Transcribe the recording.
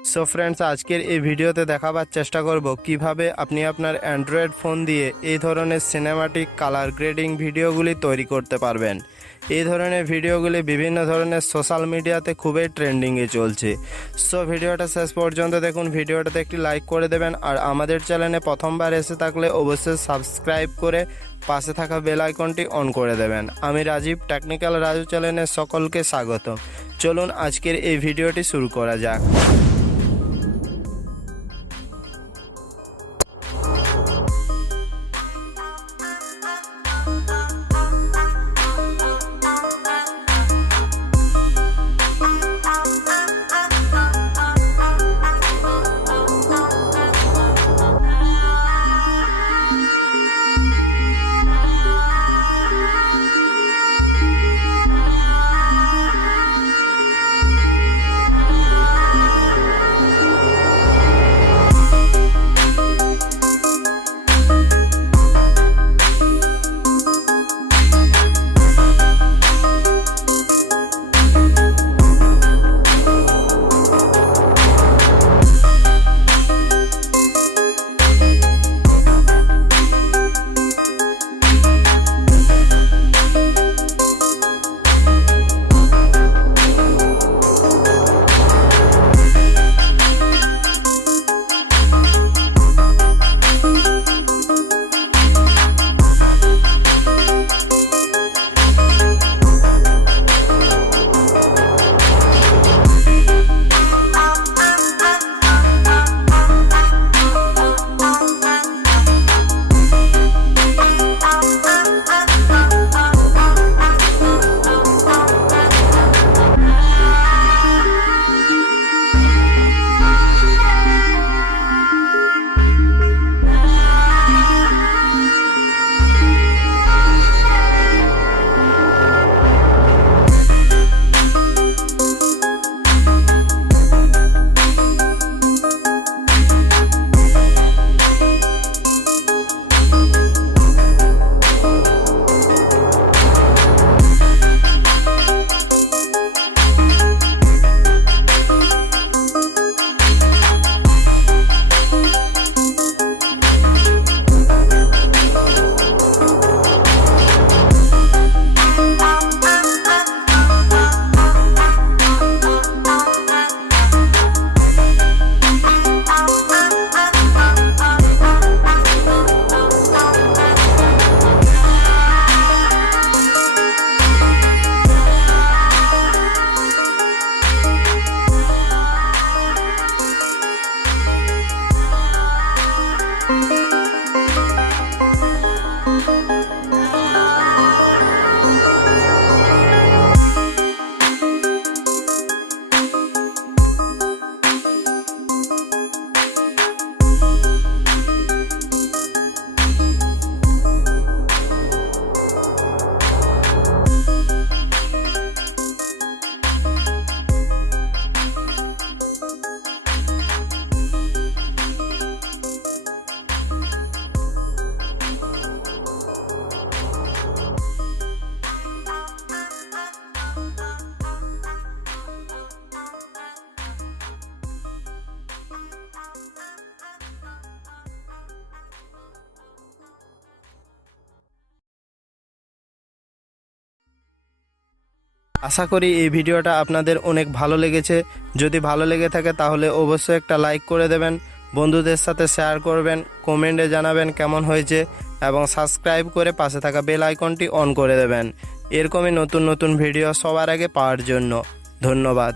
So friends, আজকের এই ভিডিওতে দেখাবার চেষ্টা করব কিভাবে আপনি আপনার অ্যান্ড্রয়েড ফোন দিয়ে এই ধরনের সিনেমাটিক কালার গ্রেডিং ভিডিওগুলি তৈরি করতে পারবেন। এই ধরনের ভিডিওগুলি বিভিন্ন ধরনের সোশ্যাল মিডিয়াতে খুবই ট্রেন্ডিংয়ে চলছে। সো ভিডিওটা শেষ পর্যন্ত দেখুন, ভিডিওটাতে একটি লাইক করে দেবেন, আর আমাদের চ্যানেলে প্রথমবার এসে থাকলে অবশ্যই সাবস্ক্রাইব করে পাশে থাকা বেল আইকনটি অন করে দেবেন। আমি রাজীব, টেকনিক্যাল রাজু চ্যানেলে সকলকে স্বাগত। চলুন আজকের এই ভিডিওটি শুরু করা যাক। আশা করি এই ভিডিওটা আপনাদের অনেক ভালো লেগেছে। যদি ভালো লেগে থাকে তাহলে অবশ্যই একটা লাইক করে দেবেন, বন্ধুদের সাথে শেয়ার করবেন, কমেন্টে জানাবেন কেমন হয়েছে, এবং সাবস্ক্রাইব করে পাশে থাকা বেল আইকনটি অন করে দেবেন এরকমই নতুন নতুন ভিডিও সবার আগে পাওয়ার জন্য। ধন্যবাদ।